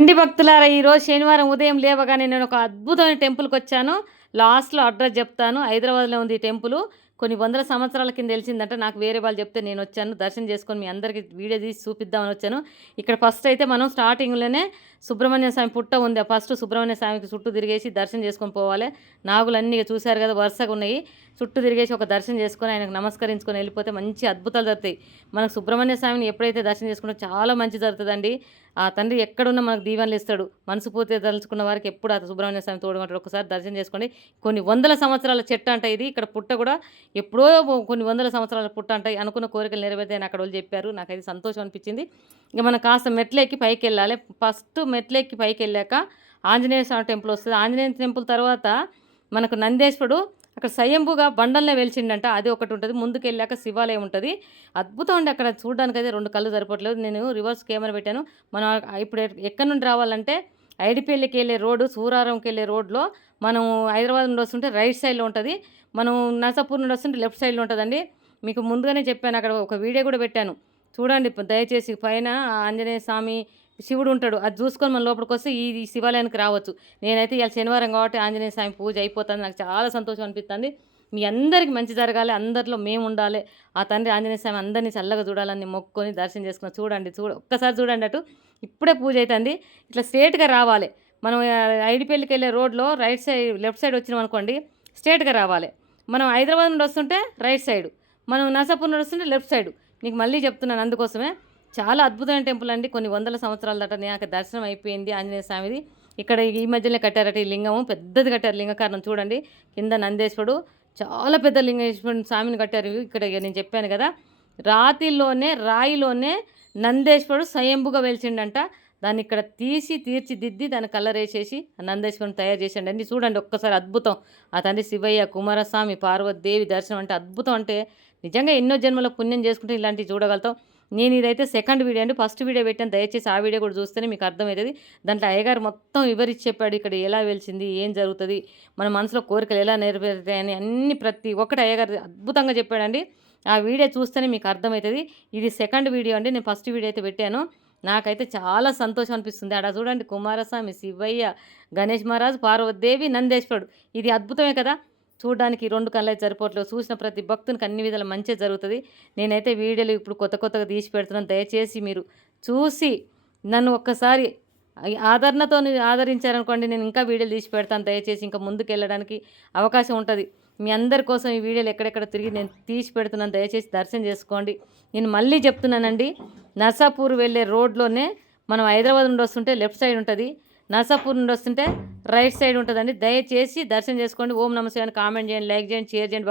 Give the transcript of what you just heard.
ఇంటి భక్తులారా ఈరోజు శనివారం ఉదయం లేవగానే నేను ఒక అద్భుతమైన టెంపుల్కి వచ్చాను. లాస్ట్‌లో అడ్రస్ చెప్తాను. హైదరాబాద్‌లో ఉంది ఈ టెంపులు. కొన్ని వందల సంవత్సరాల కింద తెలిసిందంట. నాకు వేరే వాళ్ళు చెప్తే నేనొచ్చాను. దర్శనం చేసుకొని మీ అందరికి వీడియో తీసి చూపిద్దామని వచ్చాను. ఇక్కడ ఫస్ట్ అయితే మనం స్టార్టింగ్‌లోనే సుబ్రహ్మణ్య స్వామి పుట్ట ఉంది. ఫస్ట్ సుబ్రహ్మణ్య స్వామికి చుట్టూ తిరిగేసి దర్శనం చేసుకొని పోవాలి. నాగులన్నీ ఇగ చూసారు కదా! వరుసగా ఉన్నాయి. చుట్టూ తిరిగేసి ఒక దర్శనం చేసుకొని ఆయనకు నమస్కరించుకొని వెళ్ళిపోతే మంచి అద్భుతాలు జరుగుతాయి. మనకు సుబ్రహ్మణ్య స్వామిని ఎప్పుడైతే దర్శనం చేసుకుంటామో చాలా మంచి జరుగుతదండి. ఆ తండ్రి ఎక్కడున్నా మనకు దీవెనలు ఇస్తాడు. మనసు పూర్తిగా తలుచుకున్న వారికి ఎప్పుడు ఆ సుబ్రహ్మణ్య స్వామి తోడుగా ఉంటాడు. ఒకసారి దర్శనం చేసుకోండి. కొన్ని వందల సంవత్సరాల చెట్టు అంట ఇది. ఇక్కడ పుట్ట కూడా ఎప్పుడో కొన్ని వందల సంవత్సరాల పుట్ట అంట. అనుకున్న కోరికలు నెరవేరుతాయని అక్కడోళ్ళు చెప్పారు. నాకైతే సంతోషం అనిపించింది. ఇక మనం కాస్త మెట్లెక్కి పైకెళ్ళాలి. ఫస్ట్ మెట్లెక్కి పైకెళ్ళాక ఆంజనేయ స్వామి టెంపుల్ వస్తది. ఆంజనేయ టెంపుల్ తర్వాత మనకు నందేశ్వరుడు అక్కడ స్వయంభూగా బండల్నే వెలిచిండంట. అది ఒకటి ఉంటది. ముందుకెళ్ళాక శివాలయం ఉంటది. అద్భుతం అండి. అక్కడ చూడడానికైతే 2 కళ్ళు సరిపోవట్లేదు. నేను రివర్స్ కెమెరా పెట్టాను. మనం ఇప్పుడు ఎక్కడి నుండి రావాలంటే ఐడిపల్లికెళ్ళే రోడ్డు, సూరారంకెళ్ళే రోడ్‌లో మనం హైదరాబాద్ నుండి వస్తుంటే రైట్ సైడ్‌లో ఉంటది. మనం నరసాపూర్ నుండి వస్తుంటే లెఫ్ట్ సైడ్‌లో ఉంటదండి. మీకు ముందుగానే చెప్పాను. అక్కడ ఒక వీడియో కూడా పెట్టాను. చూడండి దయచేసి పైన ఆంజనేయ స్వామి, శివుడు ఉంటాడు. అది చూసుకొని మనం లోపలికొస్తే ఈ శివాలయానికి రావచ్చు. నేనైతే ఇయాల శనివారం కాబట్టి ఆంజనేయ స్వామి పూజ అయిపోతుంది. నాకు చాలా సంతోషం అనిపిస్తుంది. మీ అందరికి మంచి జరగాలి. అందరిలో మేముండాలి. ఆ తండ్రి ఆంజనేయ స్వామి అందరిని చల్లగా చూడాలని మొక్కుకొని దర్శనం చేసుకున్నా. చూడండి ఒక్కసారి చూడండి అటు. ఇప్పుడే పూజ అయితుంది. ఇట్లా స్ట్రెయిట్‌గా రావాలి. మనం ఐడిపల్లికెళ్ళే రోడ్‌లో లెఫ్ట్ సైడ్ వచ్చినామనుకోండి స్ట్రెయిట్‌గా రావాలి. మనం హైదరాబాద్ నుండి వస్తుంటే రైట్ సైడు. మనం నరసాపూర్ నుండి వస్తుంటే లెఫ్ట్ సైడు. నీకు మళ్ళీ చెప్తున్నాను అందుకోసమే. చాలా అద్భుతమైన టెంపుల్ అండి. కొన్ని వందల సంవత్సరాల దాట నాకు దర్శనం అయిపోయింది ఆంజనేయ స్వామిది. ఇక్కడ ఈ మధ్యలోనే కట్టారట ఈ లింగము. పెద్దది కట్టారు లింగకారణం చూడండి. కింద నందేశ్వరుడు చాలా పెద్ద లింగేశ్వరుని స్వామిని కట్టారు. ఇక్కడ ఇగ నేను చెప్పాను కదా! రాయిలోనే నందేశ్వరుడు స్వయంభుగా వెలిసిండంట. దాన్ని ఇక్కడ తీర్చిదిద్ది దాన్ని కలరేసేసి నందేశ్వరుని తయారు చేసిండండి. చూడండి ఒక్కసారి అద్భుతం. ఆ తండ్రి శివయ్య, కుమారస్వామి, పార్వతీదేవి దర్శనం అంటే అద్భుతం అంటే నిజంగా ఎన్నో జన్మల పుణ్యం చేసుకుంటే ఇలాంటివి చూడగలుగుతాం. నేను ఇదైతే సెకండ్ వీడియో అండి. ఫస్ట్ వీడియో పెట్టాను. దయచేసి ఆ వీడియో కూడా చూస్తేనే మీకు అర్థమవుతది. దాంట్లో అయ్యగారు మొత్తం వివరించి చెప్పాడు. ఇక్కడ ఎలా వెలిసింది, ఏం జరుగుతది, మన మనసులో కోరికలు ఎలా నెరవేరుతాయని అన్ని ప్రతి ఒక్కటి అయ్యగారు అద్భుతంగా చెప్పాడండి. ఆ వీడియో చూస్తేనే మీకు అర్థమవుతది. ఇది సెకండ్ వీడియో అండి. నేను ఫస్ట్ వీడియో అయితే పెట్టాను. నాకైతే చాలా సంతోషం అనిపిస్తుంది. ఆడ చూడండి కుమారస్వామి, శివయ్య, గణేష్ మహారాజ్, పార్వతీదేవి, నందేశ్వరుడు. ఇది అద్భుతమే కదా! చూడడానికి 2 కళ్ళైతే సరిపోవట్లేదు. చూసిన ప్రతి భక్తునికి అన్ని విధాల మంచే జరుగుతది. నేనైతే వీడియోలు ఇప్పుడు కొత్తగా తీసి పెడుతున్నాను. దయచేసి మీరు చూసి నన్ను ఒక్కసారి ఆదరణతోని ఆదరించారనుకోండి నేను ఇంకా వీడియోలు తీసి పెడతాను. దయచేసి ఇంకా ముందుకెళ్ళడానికి అవకాశం ఉంటది. మీ అందరి కోసం ఈ వీడియోలు ఎక్కడెక్కడ తిరిగి నేను తీసి పెడుతున్నాను. దయచేసి దర్శనం చేసుకోండి. నేను మళ్ళీ చెప్తున్నానండి. నర్సాపూర్ వెళ్ళే రోడ్‌లోనే మనం హైదరాబాద్ నుండి వస్తుంటే లెఫ్ట్ సైడ్ ఉంటది. నర్సాపూర్ నుండి వస్తుంటే రైట్ సైడ్ ఉంటదండి. దయచేసి దర్శనం చేసుకోండి. ఓం నమ శివాయ అని కామెంట్ చేయండి, లైక్ చేయండి, షేర్ చేయండి.